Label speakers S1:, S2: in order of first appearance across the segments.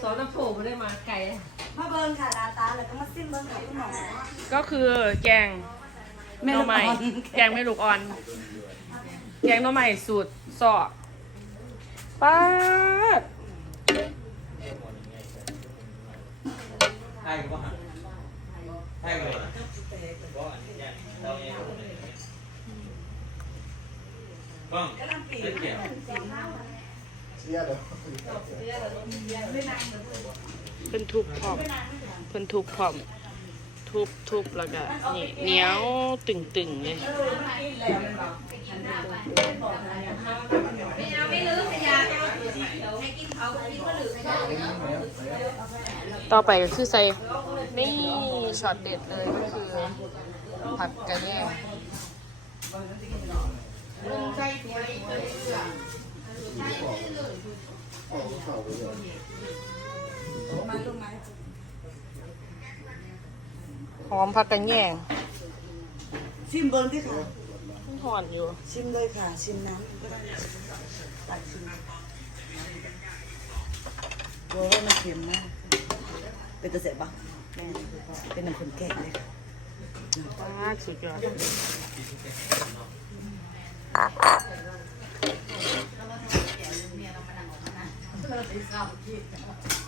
S1: สอนน้ำโผไม่ได้มาไกล
S2: มาเบิ่งค่ะดาตาแล้วก็มาซิมเบิ่งค่ะคุณหมอ
S3: ก็คือแกงหน่อไม้แกงไม่ลูกอ่อน แกงหน่อไม้สูตรสอกป้าด
S4: ใช่ก็หักใช่ก็กล้องเล่นเกี่ยว
S3: เพิ่นทุบพร้อมเพิ่นทุบพร้อม ทุบทุบแล้วก็นี่เหนียวตึงตึงๆเลยต่อไปก็คือใส่นี่ช็อตเด็ดเลยก็คือผัดกระแยง
S2: มาลูกไม้
S3: หอมผักกระแยง
S2: ชิมเบิ่งดิค่ะ
S3: หอนอยู่
S2: ชิมเลยค่ะ ชิมน้ำก็ได้ตักชิมกลัวว่ามันเค็มมาก เป็นตะเสบปะแม่เป็นน้ำคนแก่เลยค่ะ
S3: ป้าดสุดยอด แก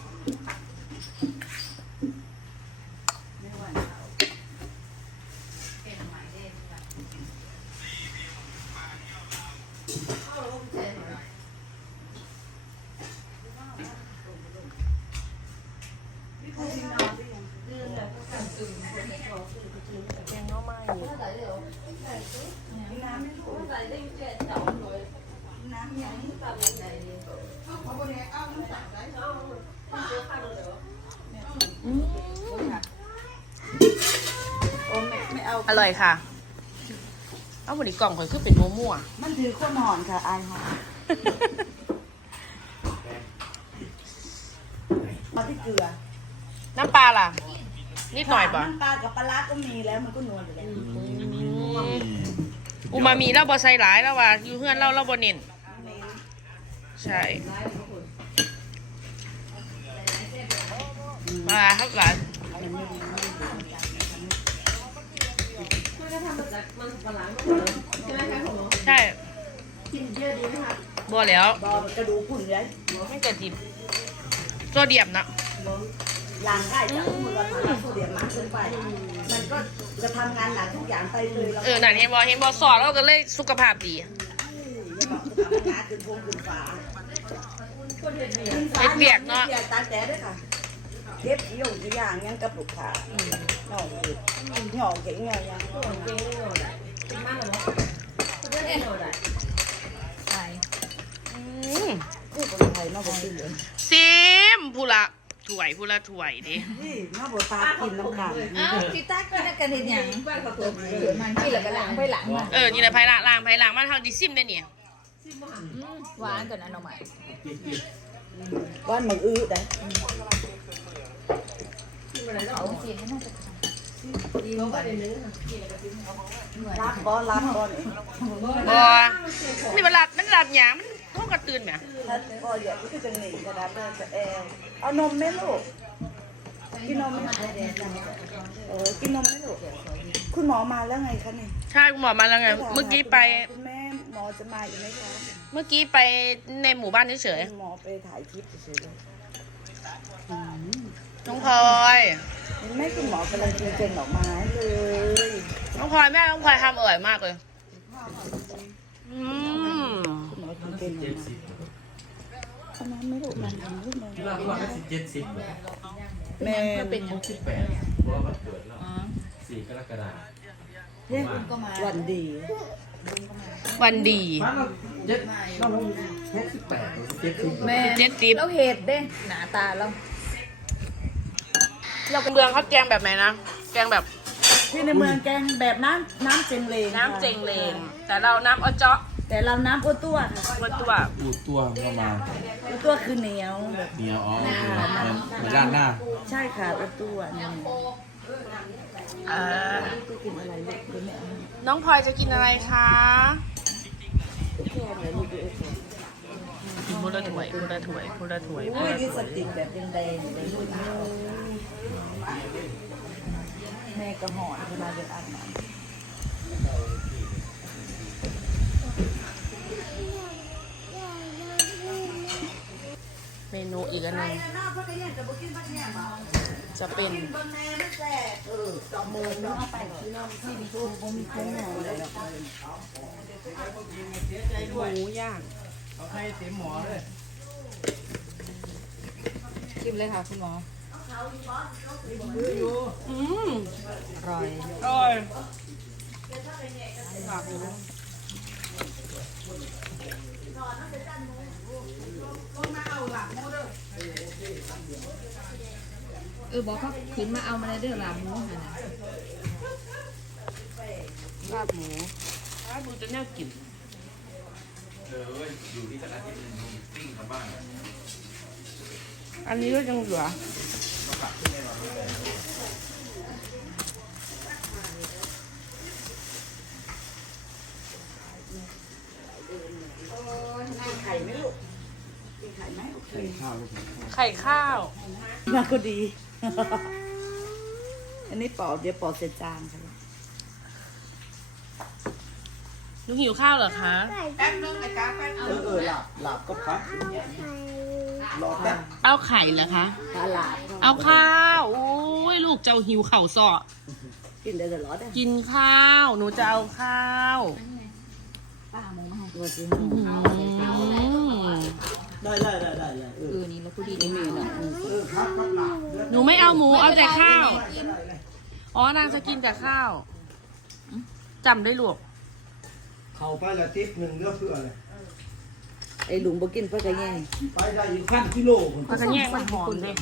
S2: โอ้ไม่ไม่เอา
S3: อร่อยค่ะ เอาวันนี้กล่องข่อยคือเป็นมัวมัว
S2: มันถือข้าวหอนค่ะอายหอนมาที่เกลือ
S3: ๆน้ำปลาล่ะ นิดหน่อยป่ะ
S2: น้ำปลากับปลาร้าก็มีแล้วมันก็นวลอยู่แล้ว
S3: อูมามีเราบอใส่หลายแล้วว่ะอยู่เพื่อนเราเราบอเน้นใช่มา ครับหลาน
S1: มังใช่ไหมคะคุณหมอ
S3: ใช่
S1: กินเยอะดีไหมคะ
S3: บอแล้ว
S2: บอกระดูกพุ่นเลย
S3: ไม่เกิดจิบโซเดียมนะ
S2: ล้างได้จากมือเราทำโซเดียมมากเกินไป มันก็จะทำงานหนักทุกอย่างไปเลยเอ
S3: อหนันเห็นบอเห็นบอสอดเราก็เลยสุขภาพดี
S2: ออ
S1: เห็นมี
S2: ขึ้นฟ้า
S3: เฮ็ดเวียกเนาะ
S2: เวียกตาแต่ด้วยค่ะเก็บกี่อย่างกี่อย่างยังกับลูกค้าหน่อเห็ดหน่อเก่งหน่อยัง
S1: เก่งโน่นอะเป็นมากเหรอคุณได้โน่นอะ
S3: อืม
S2: พูดคนไทยนอกบอกกินเลย
S3: ซิมพูละถวยพูละถวยดิ
S2: นี่นอกบอกตากินน้ำกัน
S5: อ้าวกีตาก็นักกันเห็นย่าง
S1: บ้านเขาตัวเอ
S5: มันที่หลังก็หลังไปหลังมา
S3: เออนี่แหละไผ่ละล่างไผ่ล่างมันเท่าดิซิมได้เนี่ย
S5: หวานก่อนอันเอาใหม่
S2: ว่านมึงอื้อได้
S5: เอาสิให้น่าจะ
S1: ดีเขาก็ได้นึงค่ะ
S2: รับบอรับบอนี่
S3: บอนี่มันหลับมันหลับหยางมันท้องกระตือนไหม
S2: บออย่าก็จะหนีกระดาษเลยจะแอลเอานมไหมลูกกินนมไหมเออกินนมไหมลูกคุณหมอมาแล้วไงคะนี่
S3: ใช่คุณหมอมาแล้วไง เมื่อกี้ไป
S2: คุณแม่หมอจะมาอยู่ไหมคะ
S3: เมื่อกี้ไปในหมู่บ้านเฉยๆ
S2: หมอไปถ่ายคลิปเฉยๆ
S3: น้องพลอย
S2: เห็นไหมคุณหมอกำลังกินเจนดอกไม้เลย
S3: น้องพลอยแม่น้องพลอยทำอร่อยมากเลยอืม
S2: คุณหมอกินเจนดอกไม้เอาน้ำไหม่ลูกมันทำลูกมัน
S4: ที่เราว่าสิบเจ็ดสิบ
S2: แม่
S5: เพื่อเป็นอย่าง
S4: สิบแปดเพราะว่ามันเกิดแล้วสี่กรกฎาคม
S2: เฮ้ยวันดี
S3: วันดี
S4: บ้านเราเจ็ดเราหกสิบแปดเจ็ดสิบ
S5: แม่
S3: เจ็ดสิบ
S5: เราเห็ดเด้หนาตาเรา
S3: เราเมืองเขาแกงแบบไหนนะ แกงแบบ
S2: ที่ในเมืองแกงแบบน้ำน้ำเจงเลง
S3: น้ำเจงเลงแต่เราน้ำเอาเจาะ
S2: แต่เราน้ำอ้วนตัวค่ะ
S3: บนตัว
S4: อูดตัวประมาณ
S2: อ้วนตัวคือเหนียวแบบ
S4: เหนียวอ๋อเหมือนด้านหน้า
S2: ใช่ค่ะอ้วนตัวเนี่ย
S3: เอ่อ
S2: ตัวกินอะไรลูกเดี๋ยวแม่เอาให้
S3: น้องพลอยจะกินอะไรคะ
S2: แกงอะไรลูกเดี๋ยวเอาไป
S3: พูดละถ้วยพูดละถ้วยพูดละถ้วยพู
S2: อุ้
S3: ด
S2: ย
S3: ละ
S2: ลิป
S3: ถ้
S2: ส
S3: วย
S2: ติกแบบแดงๆเลยแม่ กระหอนเวลาเดินอาบน้ำ
S3: เมนูอีกอันหนึงจะเป็นหมูย่าง
S4: เอาให้เต็มหมอเลย
S5: ชิมเลยค่ะคุณหมอ
S3: อืม
S5: อร่อย
S3: อร่อยฝากอยู่
S5: เออบอกเขาขึ้นมาเอามาเลยเด้อลาบหมูหั่นน่ะ
S3: ลาบหมูลาบหมูจะน่ากิน
S6: เอออยู่ที่สักอาทิตย์หนึงมึงซิ่งทำบ้างอะ
S3: อันนี้ก็ยังเหลือ
S2: ไข่ไหมลูกกินไข่ไหม
S4: ใส่ข้าวลูก
S3: ไข่ข้าว
S2: น่าก็ดี อันนี้ปอกเดี๋ยวปอกเสร็จจานค่ะ
S3: หนูหิวข้าวเหรอคะ
S2: แป๊บนึงนะจ๊ะแป๊บ
S4: เออเออหลับหลับก็พัก รอแป๊บ
S3: เอาไข่เหรอคะ
S2: ปลาหลาด
S3: เอาข้าว โอ้ยลูกเจ้าหิวเข่าวสอ
S2: กินได้ตลอดอะ
S3: กินข้าว หนูจะเอาข้าว
S5: ป้าหมูมาให้
S2: ตัวจริง
S3: อืม
S4: ได้ได้ได้ได้ได้เอ
S5: เอ
S4: อ
S5: อนี่แล้วผู้ดี
S2: ไม่มีหรอก
S4: เออครับครับหลับเดือน
S3: หนูไม่เอาหมูเอาแต่ข้าว อ๋อนางจะกินแต่ข้าวจำได้ลูก
S4: เขาไปละทิศหนึ่งก็คืออะไร
S2: ไอ้ลุงบ่กินเพื่อกระแย่ง
S4: ไปได้อยู่พันกิโลคน
S3: มันจะแยกมันหอมเลย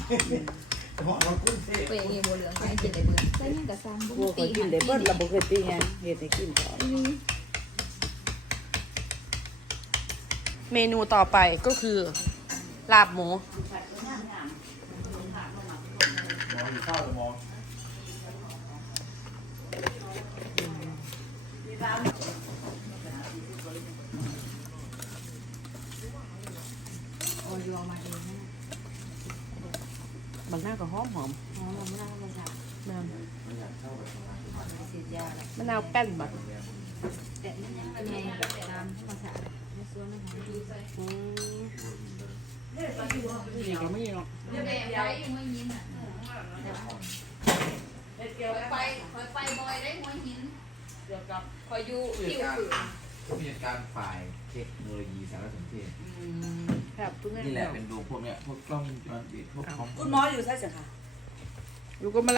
S4: เหาะมากุ้งเทพ
S5: เปย์เองบัวเหลืองใส่เจ็ดได้เบื่อใส่ยังกะซัง
S2: พวกเขากินได้เบิดเราบ่เคยตีไงเฮ็ดให้กินก่อน
S3: เมนูต่อไปก็คือลาบหมู
S6: หมออยู่ข้าวหรือหมอ
S5: โอยอมาเองนะ
S3: บางหน้าก็หอมหอม
S5: หอมมันน่าจะจับ
S3: มะนาว
S5: ฉีดยาแล้ว
S3: มะนาวแป้นแบบ
S5: แต่นี่ยังไงตามธรรมชาติไม่สวนไม่หายดีใส่
S3: อืมนี่ก็ไม่เนาะ
S5: เดี๋ยวไปอยู่เมืองยินอะไปคอยไปบ่อยได้หัวหินเดี๋ยวกับคอยอยู่
S6: ผู้
S5: ที่
S6: จัด
S5: อื่
S6: การ
S5: น
S6: ผู้จัดการฝ่ายเทคโนโลยีสารสนเทศ
S3: แบบทุกแม่
S6: นี่แหละเป็นดูพวกเนี้ยพวกกล้องวงจรปิดพวกคอม
S2: คุณหมออยู่ใช่ไหมคะ
S3: อยู่ก็มา